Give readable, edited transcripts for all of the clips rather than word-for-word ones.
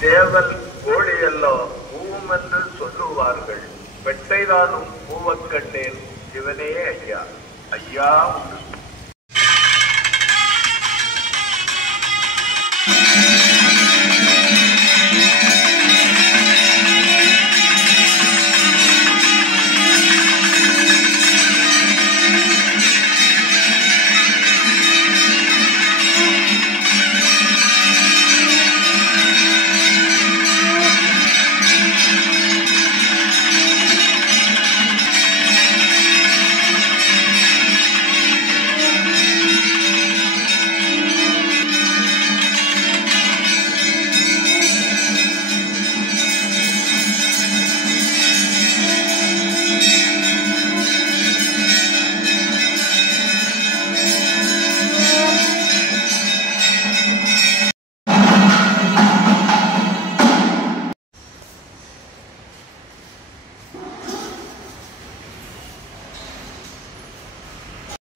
சேவல் கோழி எல்லாம் பூவும் என்று சொல்லுவார்கள். வெட்டைதானும் பூவக் கண்டேன் சிவனே ஐயா. ஐயா உண்டு.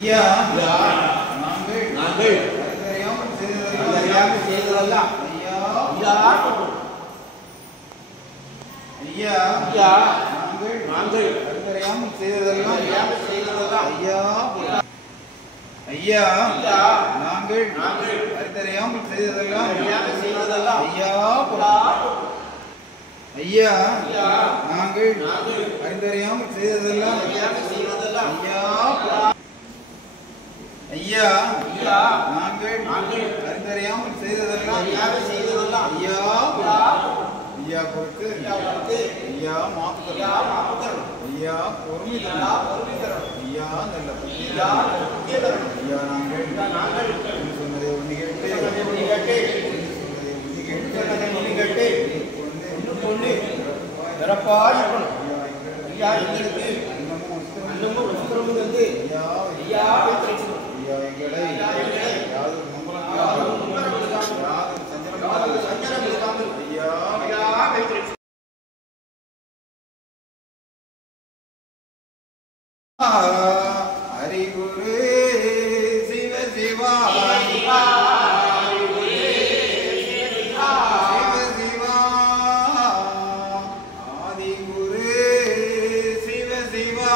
ஐயா நாங்கள் செய்ததெல்லாம் ஐயா நாங்கள் அறிந்தறியாமல் செய்ததெல்லாம் ஐயா ஐயா நாங்கள் அறிந்தறியாமல் செய்ததெல்லாம் ஐயா ஐயா நாங்கள் அறிந்தறியாமல் செய்ததெல்லாம் ஐயா ஐயா நாங்கள் அறிந்தறியாமல் செய்ததெல்லாம் ஐயா ஐயா பொறுத்து ஐயா மாப்பு ஐயா பொறுமை ஐயா நல்ல ஐயா நாங்கள் சொன்னதை ஒன்று கேட்டு கொண்டு சிறப்பா இருக்கணும் ஐயா. எங்களுக்கு இன்னமும் உத்தரவு வந்து ஐயா ஐயா ஐயா எங்களை யாரும் சஞ்சலம் இருக்காமல் ஐயா ஹரிகுரு சிவ சிவா சிவ சிவா ஆதிகுரு சிவ சிவா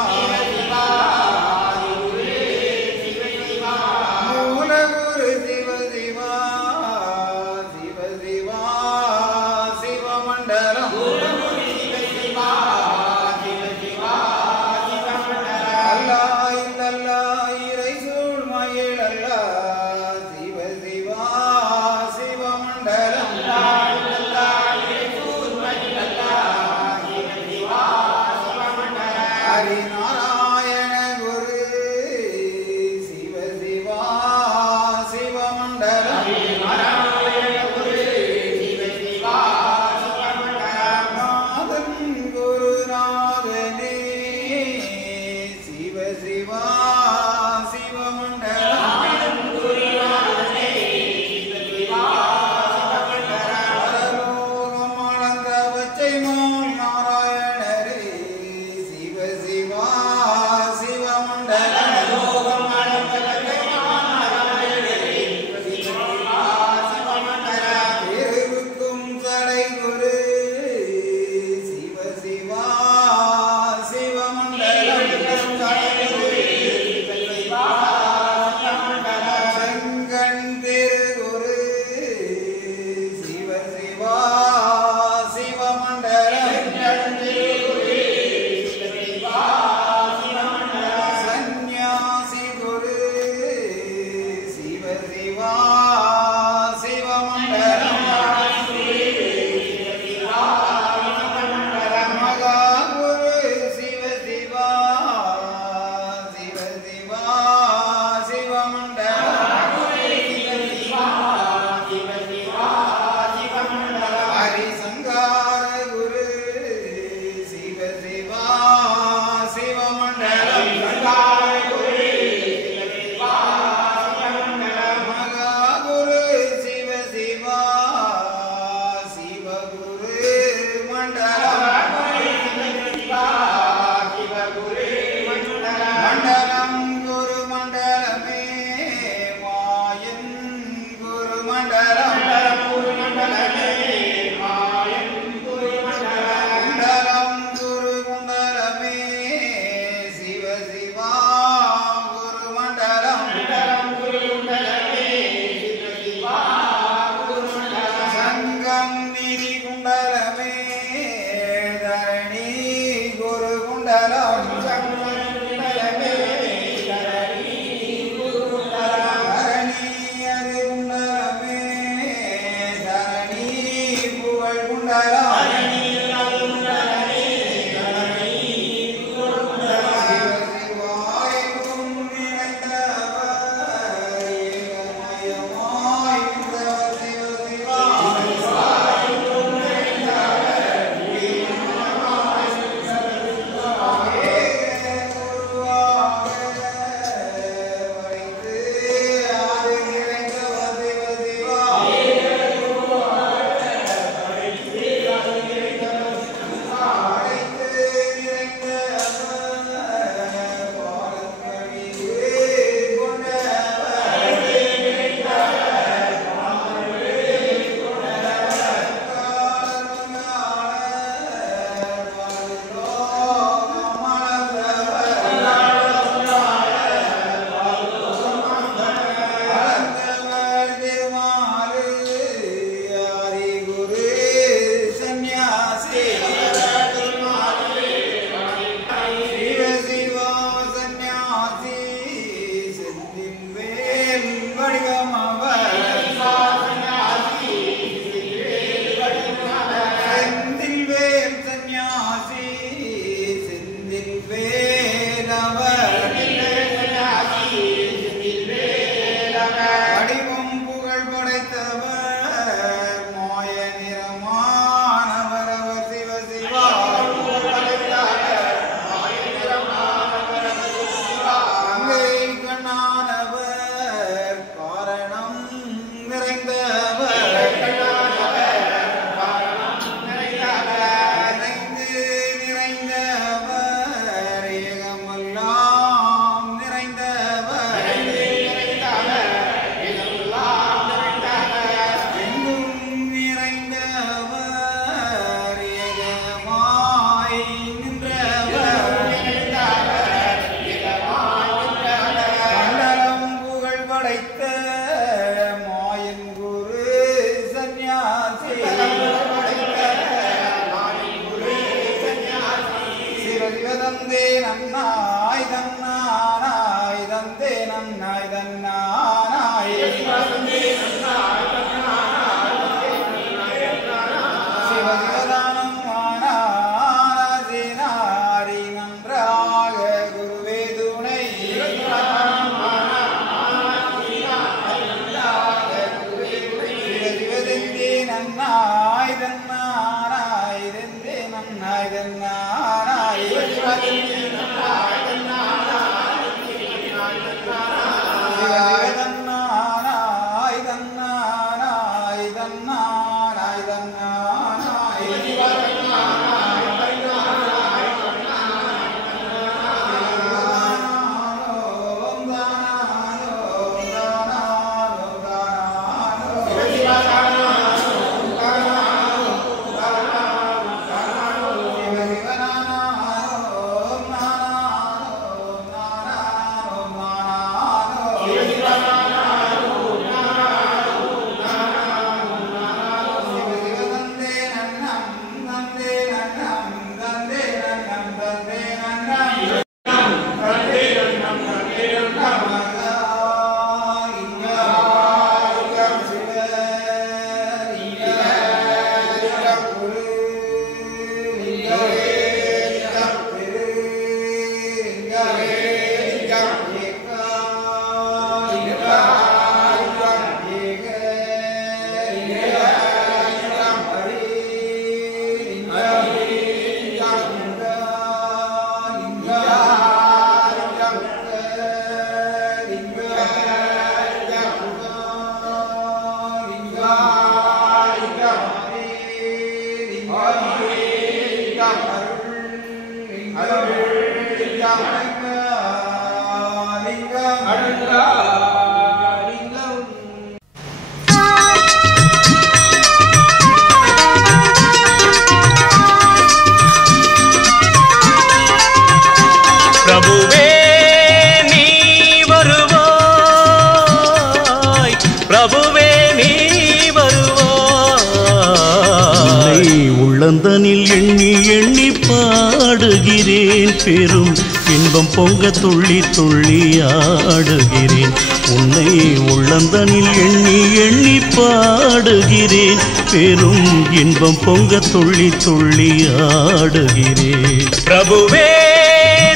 உள்ளந்தனில் எண்ணி எண்ணி பாடுகிறேன் பெரும் இன்பம் பொங்க துள்ளி துள்ளி ஆடுகிறேன். உன்னை உள்ளந்தனில் எண்ணி எண்ணி பாடுகிறேன். பெரும் இன்பம் பொங்க துள்ளி துள்ளி ஆடுகிறேன். பிரபுவே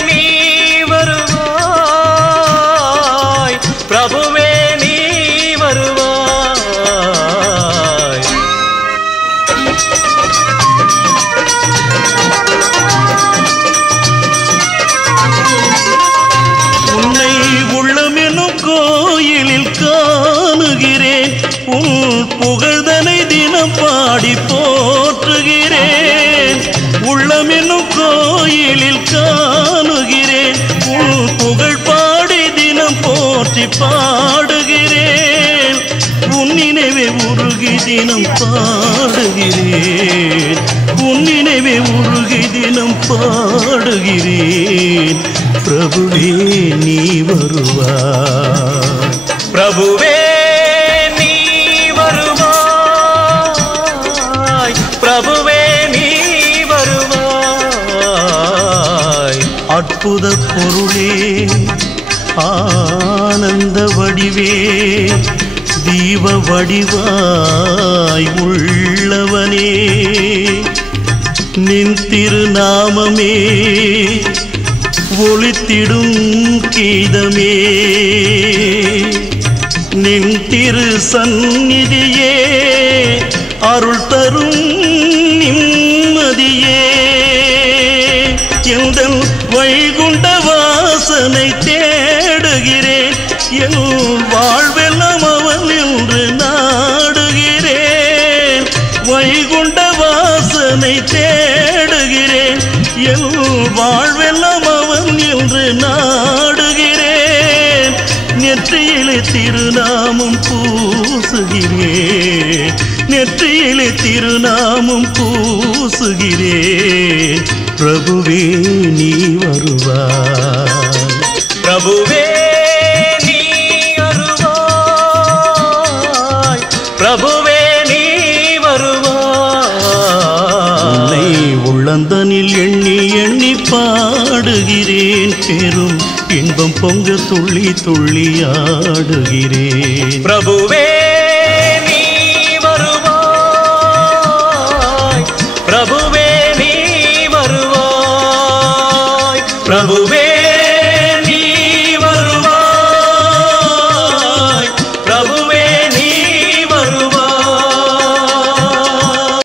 நீ வருவாய், பிரபுவே நீ வருவாய். உன்னை உள்ளமெனும் கோயிலில் காணுகிறேன். உன் புகழ்தனை தினம் பாடி போற்றுகிறேன். உள்ளமெனும் கோயிலில் காணுகிறேன். உன் புகழ் பாடி தினம் போற்றி பாடுகிறேன். உன் நினைவே உருகி தினம் பாடுகிறேன். உன் நினைவே உருகி தினம் பாடுகிறேன். பிரபுவே நீ வருவாய், பிரபுவே நீ வருவாய், பிரபுவே நீ வருவாய். அற்புத பொருளே ஆனந்த வடிவே தீப வடிவாய் உள்ளவனே நின் திருநாமமே ஒளித்திடும் கீதமே நின் திரு சந்நிதியே அருள் தரும் நிம்மதியே எந்தன் வைகுண்ட வாசனை தேடுகிறேன் என் வாழ்வெல்லாம் அவன் என்று நாடுகிறேன் வைகுண்ட வாசனை தேடுகிறேன் என் வாழ்வெல்லாம் அவன் என்று நாடுகிறேன் நெற்றியிலே திருநாமம் பூசுகிறேன் நெற்றியிலே திருநாமம் பூசுகிறேன் பிரபுவே நீ வருவாய் பிரபுவே நீ வருவாய் பிரபுவே நீ வருவாய் உன்னை உள்ளந்தனில் எண்ணி எண்ணி பாடுகிறேன் பெரும் இன்பம் பொங்க துள்ளி துள்ளி ஆடுகிறேன் பிரபுவே